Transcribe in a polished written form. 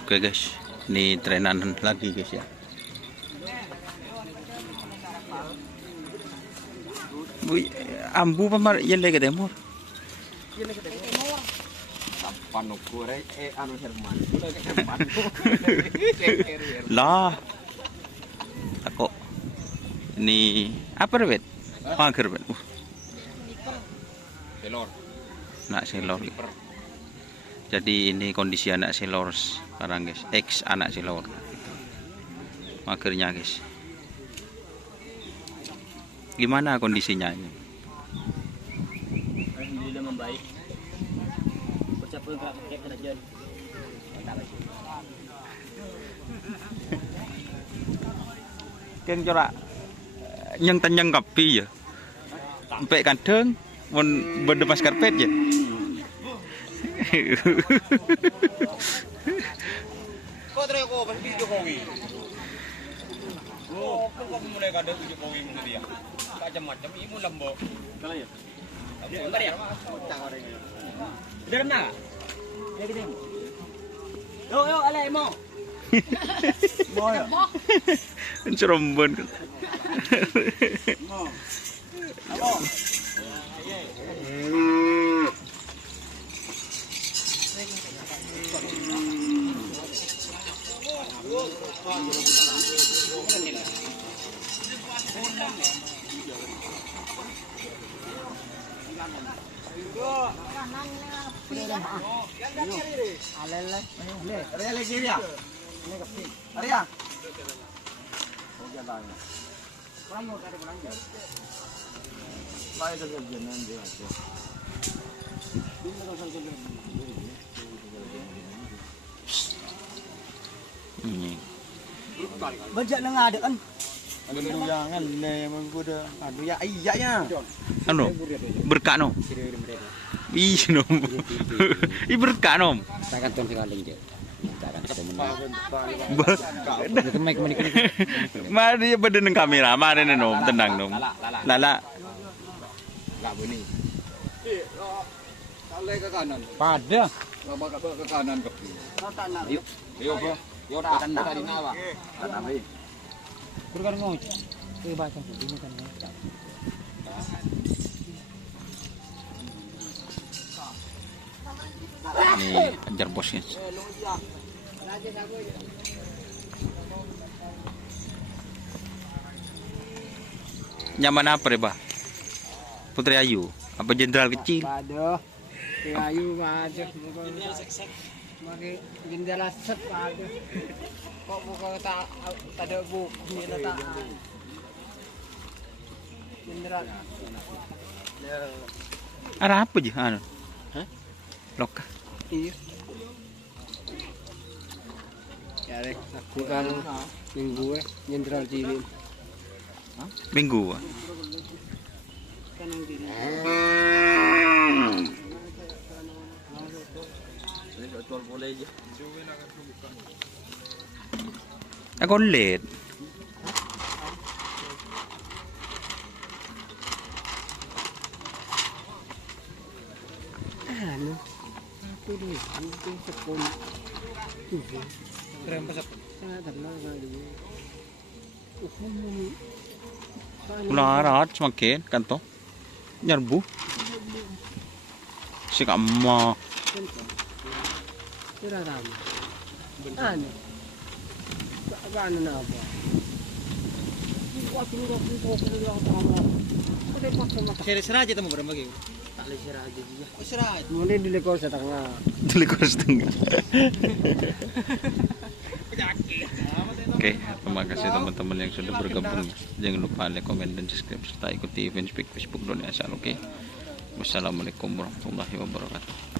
Oke guys, ini trenan lagi guys ya. Ambu pamar yan lagi temur. Lah. Ako. Ini apa rebet? Pagar bet. Selor. Nak selor. Jadi ini kondisi anak selor sekarang guys, ex anak selor. Magernya guys. Gimana kondisinya ini? Alhamdulillah membaik. Ucapkan kerajaan. Kan coba nyeng kapi ya. Sampai kadang mau berdepas karpet ya. Kau terakhir kau pasti Jokowi. Oh, kau mulai kada Jokowi mana dia? Macam-macam ibu lambo. Kalau ya. Bentar ya. Udah kena? Ya gini. Yo, alay mo. Mo ya. Cerombon. Mo. Mo. Bajak na nga kan. Aduh jangan le, udah. Aduh ya iya. Anu, berkah no. Ih no. Ih berkah no. Saya kan tuh sekali aja. Mari dia berdeng kamera, mari nom, tenang nom. Lala. Enggak bunyi. Kale ke kanan. Pada. Coba ke kanan ke kiri. Yuk. Yo, Bro. Yo dah tadi nawa. Tapi Kurang ngoj. Baca ini kan. Ini anjar bosnya. Nyaman apa deh, Bah? Putri Ayu, apa jenderal kecil? Paduh. Ayu paduh. Magi jendela set paduh. Kok buka tak ada bu ni tak. Jendela. Ada apa je? Anu. Hah? Loka. Iya. Ya deh, aku kan minggu jenderal Cilin. Minggu. Kan yang Cilin. Aku lihat. Anu, aku dulu aku sekolah. Keren pesat. Sangat terlalu kali. Melarat semakin kanto. Nyerbu. Si kamma. Kira kamu. Anu. Gak na apa. Waktu itu aku Serah aja temu berapa gitu. tak lesir aja dia. Oh, serah. Mulai di lekor setengah. Telikor setengah. Oke, terima kasih teman-teman yang sudah bergabung. Jangan lupa like, komen, dan subscribe serta ikuti event Facebook Indonesia. Oke. Wassalamualaikum warahmatullahi wabarakatuh.